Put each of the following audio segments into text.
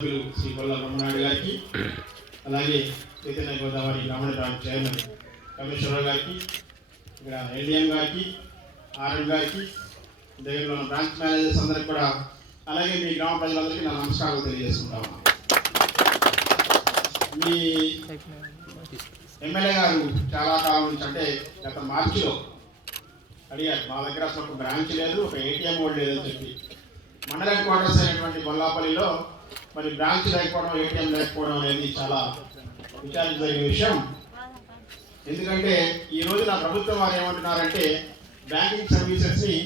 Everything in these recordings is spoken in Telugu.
శ్రీ కొల్ల బ్రహ్మనాయుడు గారికి, అలాగే చైతన్య గోదావరి గ్రామీణ బ్యాంక్ చైర్మన్ కమేశ్వరరావు గారికి, ఇక్కడ ఎల్డిఎం గారికి, ఆర్ఎం గారికి, దగ్గరలో ఉన్న బ్రాంచ్ మేనేజర్స్ అందరికి కూడా, అలాగే మీ గ్రామ ప్రజలందరికీ నా నమస్కారాలు తెలియజేసుకుంటాము. మీ ఎమ్మెల్యే గారు చాలా కాలం నుంచి, అంటే గత మార్చిలో అడిగారు, మా దగ్గర అసలు ఒక బ్రాంచ్ లేదు, ఒక ఏటీఎం కూడా లేదని చెప్పి. మండల హెడ్ క్వార్టర్స్ అయినటువంటి బొల్లాపల్లిలో మరి బ్రాంచ్ లేకపోవడం, ఏటీఎం లేకపోవడం అనేది చాలా విచారించదగిన విషయం. ఎందుకంటే ఈ రోజు నా ప్రభుత్వం వారు ఏమంటున్నారంటే బ్యాంకింగ్ సర్వీసెస్ని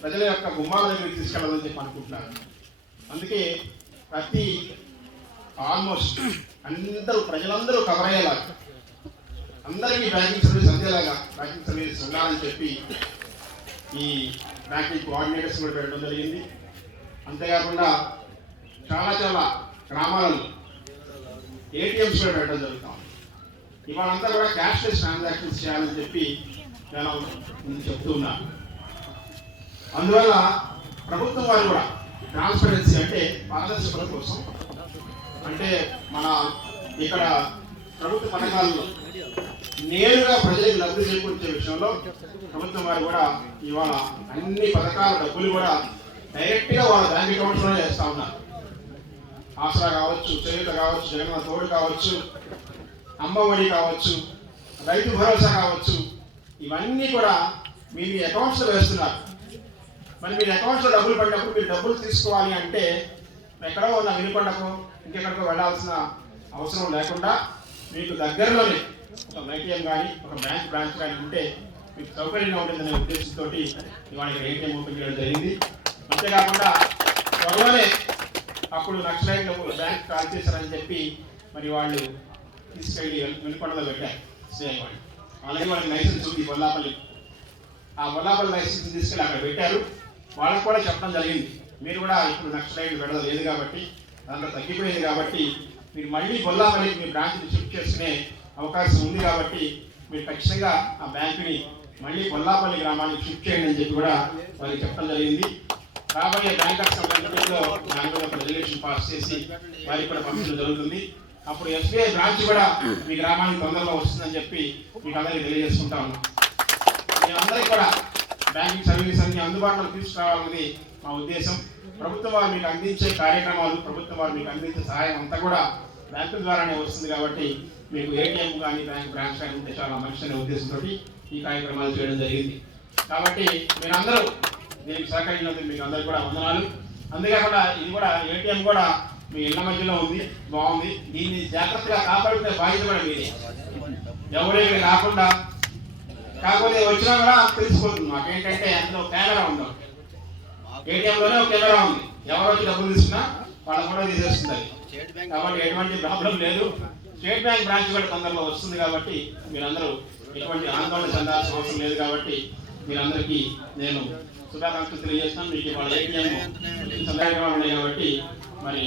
ప్రజల యొక్క గుమ్మాల దగ్గరికి తీసుకెళ్ళాలని చెప్పి అనుకుంటున్నారు. అందుకే ఆల్మోస్ట్ ప్రజలందరూ కవర్ అయ్యేలాగా, అందరికీ బ్యాంకింగ్ సర్వీస్ అందేలాగా బ్యాంకింగ్ సర్వీస్ ఉండాలని చెప్పి ఈ బ్యాంకింగ్ కోఆర్డినేటర్స్ కూడా పెట్టడం జరిగింది. అంతేకాకుండా చాలా గ్రామాలలో ఏటీఎంస్ కూడా పెట్టడం జరుగుతాం. ఇవాళంతా కూడా క్యాష్లెస్ ట్రాన్సాక్షన్స్ చేయాలని చెప్పి నేను చెప్తూ ఉన్నాను. అందువల్ల ప్రభుత్వం వారు కూడా ట్రాన్స్పరెన్సీ, అంటే పారదర్శకత కోసం, అంటే మన ఇక్కడ ప్రభుత్వ పథకాలలో నేరుగా ప్రజలకు లబ్ధి చేకూర్చే విషయంలో ప్రభుత్వం వారు కూడా ఇవాళ అన్ని పథకాల డబ్బులు కూడా డైరెక్ట్గా వాళ్ళ బ్యాంక్ అకౌంట్స్లోనే చేస్తూ ఉన్నారు. ఆసరా కావచ్చు, చేయూత కావచ్చు, జగనన్న తోడు కావచ్చు, అమ్మఒడి కావచ్చు, రైతు భరోసా కావచ్చు, ఇవన్నీ కూడా మీ అకౌంట్స్లో వేస్తున్నారు. మరి మీరు అకౌంట్స్లో డబ్బులు పడినప్పుడు మీరు డబ్బులు తీసుకోవాలి అంటే ఎక్కడో ఉన్న వినుకొండకు ఇంకెక్కడికో వెళ్ళాల్సిన అవసరం లేకుండా మీకు దగ్గరలోనే ఒక ఏటీఎం కానీ, ఒక బ్యాంక్ బ్రాంచ్ కానీ ఉంటే మీకు సౌకర్యంగా ఉంటుందనే ఉద్దేశంతో ఇవాళ ఏటీఎం ఓపెన్ చేయడం జరిగింది. అంతేకాకుండా త్వరలోనే అప్పుడు నక్సలైట్లు బ్యాంక్ కాల్ చేశారని చెప్పి మరి వాళ్ళు తీసుకెళ్ళి వెనుకొండలో పెట్టారు సిఐ వాళ్ళు. అలాగే వాళ్ళకి లైసెన్స్ ఉంది బొల్లాపల్లి, ఆ బొల్లాపల్లి లైసెన్స్ తీసుకెళ్ళి అక్కడ పెట్టారు. వాళ్ళకి కూడా చెప్పడం జరిగింది, మీరు కూడా ఇప్పుడు నక్సలైట్లు విడద లేదు కాబట్టి, దాంట్లో తగ్గిపోయింది కాబట్టి మీరు మళ్ళీ బొల్లాపల్లికి మీ బ్రాంచ్ని షిఫ్ట్ చేసుకునే అవకాశం ఉంది కాబట్టి మీరు ఖచ్చితంగా ఆ బ్యాంకుని మళ్ళీ బొల్లాపల్లి గ్రామానికి షిఫ్ట్ చేయండి అని చెప్పి కూడా వాళ్ళకి చెప్పడం జరిగింది. రాబోయే బ్యాంకర్స్ కమిటీలో దాని మీద ఒక రెజల్యూషన్ పాస్ చేసి వారికి కూడా పంపించడం జరుగుతుంది. అప్పుడు ఎస్బీఐ బ్రాంచ్ కూడా మీ గ్రామానికి తొందరలో వస్తుందని చెప్పి మీకు అందరికీ తెలియజేసుకుంటాము. మీరందరికీ కూడా బ్యాంకింగ్ సర్వీస్ అన్ని అందుబాటులో తీసుకురావాలన్నది మా ఉద్దేశం. ప్రభుత్వం వారు మీకు అందించే కార్యక్రమాలు, ప్రభుత్వం వారు మీకు అందించే సహాయం అంతా కూడా బ్యాంకుల ద్వారానే వస్తుంది కాబట్టి మీకు ఏటీఎం కానీ బ్యాంక్ బ్రాంచ్ కానీ ఉంటే చాలా మంచి అనే ఉద్దేశంతో ఈ కార్యక్రమాలు చేయడం జరిగింది. కాబట్టి మీరందరూ దీనికి సహకరించినందుకు మీకు అందరికీ కూడా వందనాలు. అంతేకాకుండా ఇది కూడా ఏటీఎం కూడా మీ ఇళ్ల మధ్యలో ఉంది, బాగుంది. దీన్ని జాగ్రత్తగా కాపాడుకునే బాధ్యత కూడా మీదే. ఎవరేమి రాకుండా, కాకపోతే వచ్చినా కూడా తెలిసిపోతుంది మాకేంటంటే అందులో కెమెరా ఉందాం, ఏటీఎంలోనే ఒక కెమెరా ఉంది, ఎవరు వచ్చి డబ్బులు తీసుకున్నా వాళ్ళ కూడా తీసేస్తుంది. కాబట్టి ఎటువంటి ప్రాబ్లం లేదు. స్టేట్ బ్యాంక్ బ్రాంచ్ కూడా తొందరలో వస్తుంది కాబట్టి మీరందరూ ఎటువంటి ఆందోళన చెందాల్సిన అవసరం లేదు. కాబట్టి మీరందరికీ నేను శుభాకాంక్షలు తెలియజేస్తాను. మీకు వాళ్ళ ఏటీఎం సందర్భంగా ఉన్నాయి కాబట్టి మరి